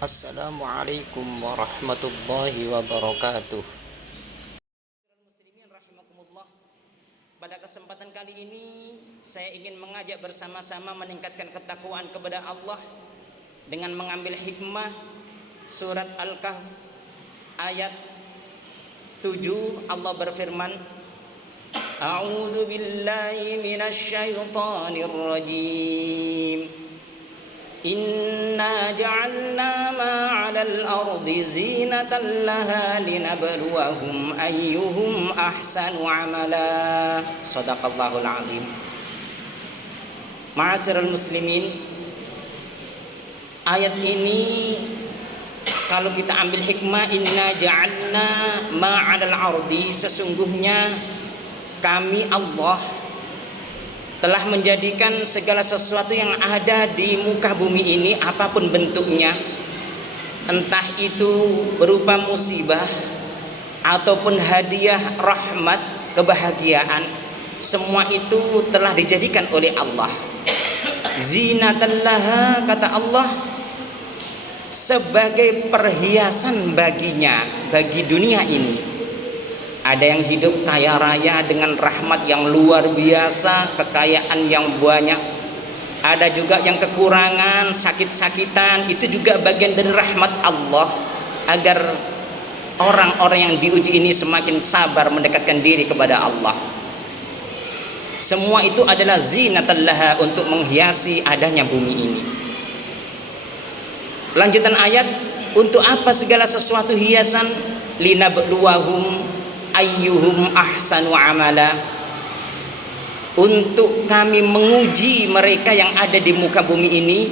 Assalamualaikum warahmatullahi wabarakatuh. Muslimin rahimakumullah. Pada kesempatan kali ini saya ingin mengajak bersama-sama meningkatkan ketakwaan kepada Allah dengan mengambil hikmah surat Al-Kahf ayat 7. Allah berfirman, A'udzu billahi minasy syaithanir rajim. Inna ja'alna ma 'alal ardi zinatan laha linabluwahum ayyuhum ahsanu 'amala. Shadaqallahul 'azim. Ma'asyiral muslimin, ayat ini kalau kita ambil hikmah, inna ja'alna ma 'alal ardi, sesungguhnya kami Allah telah menjadikan segala sesuatu yang ada di muka bumi ini, apapun bentuknya, entah itu berupa musibah ataupun hadiah, rahmat, kebahagiaan, semua itu telah dijadikan oleh Allah. Zinatan laha, kata Allah, sebagai perhiasan baginya, bagi dunia ini. Ada yang hidup kaya raya dengan rahmat yang luar biasa, kekayaan yang banyak. Ada juga yang kekurangan, sakit-sakitan. Itu juga bagian dari rahmat Allah, agar orang-orang yang diuji ini semakin sabar mendekatkan diri kepada Allah. Semua itu adalah zinatan laha, untuk menghiasi adanya bumi ini. Lanjutan ayat, untuk apa segala sesuatu hiasan? Linabluwahum ayyuhum ahsanu amala, untuk kami menguji mereka yang ada di muka bumi ini,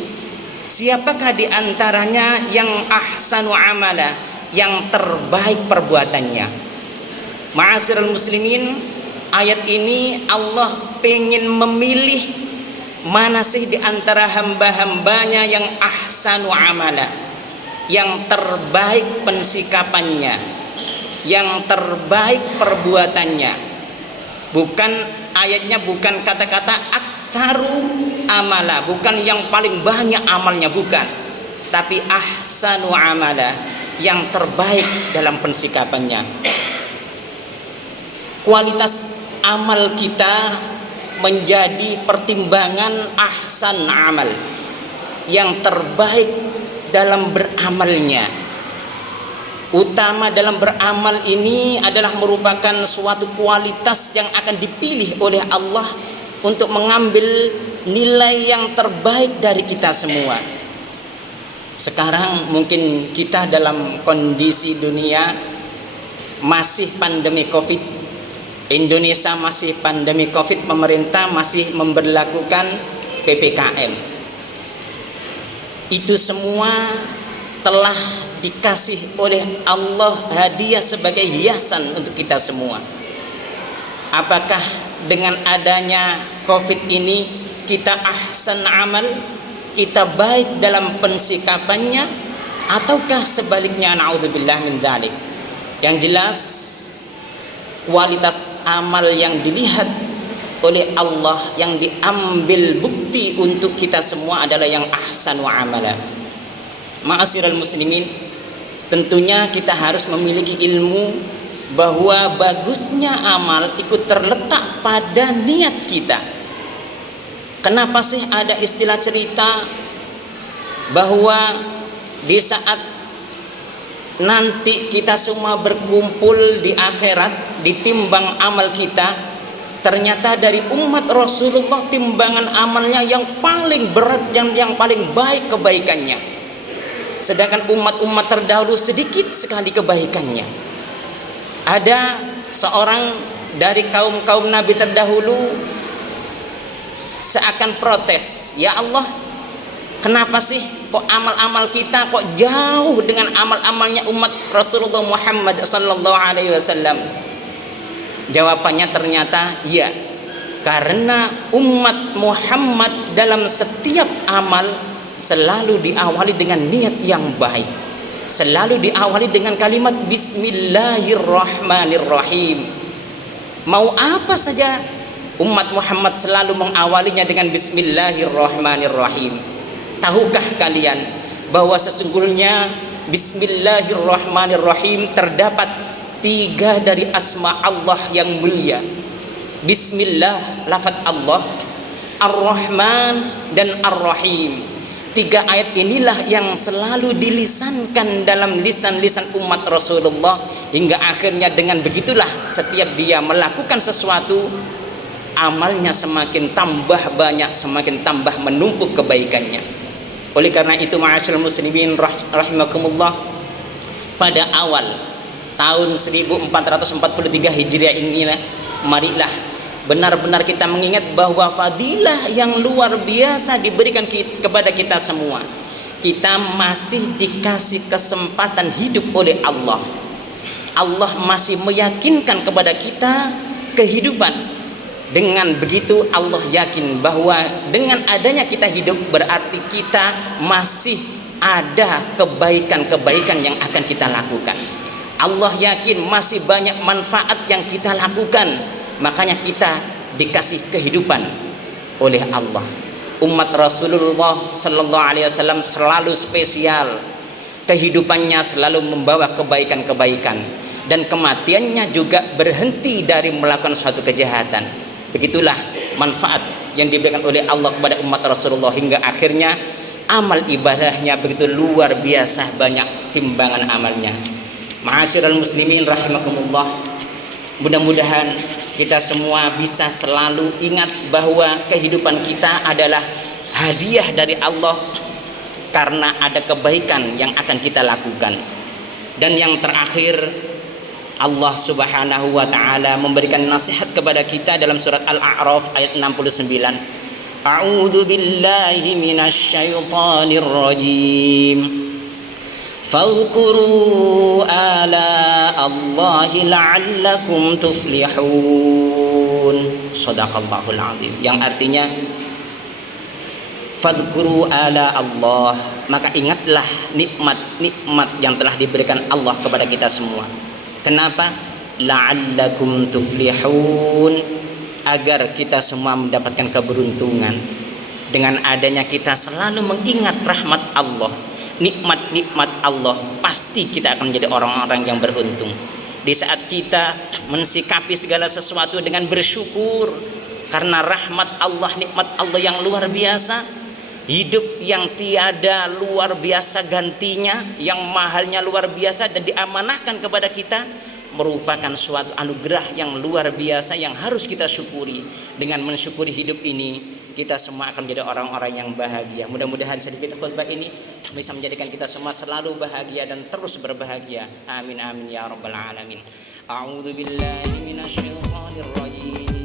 siapakah di antaranya yang ahsanu amala, yang terbaik perbuatannya. Ma'asyiral muslimin, ayat ini Allah pengen memilih mana sih di antara hamba-hambanya yang ahsanu amala, yang terbaik pensikapannya, yang terbaik perbuatannya. Bukan ayatnya, bukan kata-kata aktsaru amala, bukan yang paling banyak amalnya, bukan, tapi ahsanu amala, yang terbaik dalam pensikapannya. Kualitas amal kita menjadi pertimbangan ahsan amal, yang terbaik dalam beramalnya. Utama dalam beramal ini adalah merupakan suatu kualitas yang akan dipilih oleh Allah untuk mengambil nilai yang terbaik dari kita semua. Sekarang mungkin kita dalam kondisi dunia masih pandemi Covid, Indonesia masih pandemi Covid, pemerintah masih memberlakukan PPKM. Itu semua telah dikasih oleh Allah hadiah sebagai hiasan untuk kita semua. Apakah dengan adanya Covid ini kita ahsan amal, kita baik dalam pensikapannya, ataukah sebaliknya? Naudzubillah min dzalik. Yang jelas, kualitas amal yang dilihat oleh Allah, yang diambil bukti untuk kita semua adalah yang ahsan wa amala. Ma'asyiral muslimin, tentunya kita harus memiliki ilmu bahwa bagusnya amal ikut terletak pada niat kita. Kenapa sih ada istilah cerita bahwa di saat nanti kita semua berkumpul di akhirat, ditimbang amal kita, ternyata dari umat Rasulullah timbangan amalnya yang paling berat, yang paling baik kebaikannya. Sedangkan umat-umat terdahulu sedikit sekali kebaikannya. Ada seorang dari kaum-kaum Nabi terdahulu seakan protes, ya Allah, kenapa sih kok amal-amal kita kok jauh dengan amal-amalnya umat Rasulullah Muhammad sallallahu alaihi wasallam? Jawabannya ternyata ya, karena umat Muhammad dalam setiap amal selalu diawali dengan niat yang baik, selalu diawali dengan kalimat Bismillahirrahmanirrahim. Mau apa saja umat Muhammad selalu mengawalinya dengan Bismillahirrahmanirrahim. Tahukah kalian bahwa sesungguhnya Bismillahirrahmanirrahim terdapat 3 dari asma Allah yang mulia. Bismillah, lafaz Allah, Ar-Rahman dan Ar-Rahim. 3 ayat inilah yang selalu dilisankan dalam lisan-lisan umat Rasulullah, hingga akhirnya dengan begitulah setiap dia melakukan sesuatu, amalnya semakin tambah banyak, semakin tambah menumpuk kebaikannya. Oleh karena itu, ma'asyiral muslimin rahimakumullah, pada awal tahun 1443 Hijriah inilah, marilah benar-benar kita mengingat bahwa fadilah yang luar biasa diberikan kepada kita semua. Kita masih dikasih kesempatan hidup oleh Allah. Allah masih meyakinkan kepada kita kehidupan. Dengan begitu Allah yakin bahwa dengan adanya kita hidup berarti kita masih ada kebaikan-kebaikan yang akan kita lakukan. Allah yakin masih banyak manfaat yang kita lakukan. Makanya kita dikasih kehidupan oleh Allah. Umat Rasulullah sallallahu alaihi wasallam selalu spesial. Kehidupannya selalu membawa kebaikan-kebaikan, dan kematiannya juga berhenti dari melakukan suatu kejahatan. Begitulah manfaat yang diberikan oleh Allah kepada umat Rasulullah, hingga akhirnya amal ibadahnya begitu luar biasa banyak timbangan amalnya. Ma'asyiral muslimin rahimakumullah, mudah-mudahan kita semua bisa selalu ingat bahwa kehidupan kita adalah hadiah dari Allah karena ada kebaikan yang akan kita lakukan. Dan yang terakhir, Allah Subhanahu wa taala memberikan nasihat kepada kita dalam surat Al-A'raf ayat 69. A'udzu billahi minasyaitonir rajim. Fadhkuru ala Allahi la'allakum tuflihun. Shadaqallahul azim. Yang artinya, fadhkuru ala Allah, maka ingatlah nikmat-nikmat yang telah diberikan Allah kepada kita semua. Kenapa? La'allakum tuflihun, agar kita semua mendapatkan keberuntungan. Dengan adanya kita selalu mengingat rahmat Allah, nikmat-nikmat Allah, pasti kita akan menjadi orang-orang yang beruntung. Di saat kita mensikapi segala sesuatu dengan bersyukur karena rahmat Allah, nikmat Allah yang luar biasa, hidup yang tiada luar biasa gantinya, yang mahalnya luar biasa dan diamanahkan kepada kita, merupakan suatu anugerah yang luar biasa yang harus kita syukuri. Dengan mensyukuri hidup ini, kita semua akan menjadi orang-orang yang bahagia. Mudah-mudahan sedikit khutbah ini bisa menjadikan kita semua selalu bahagia dan terus berbahagia. Amin amin ya rabbal alamin. A'udzu billahi minasyaitonir rajim.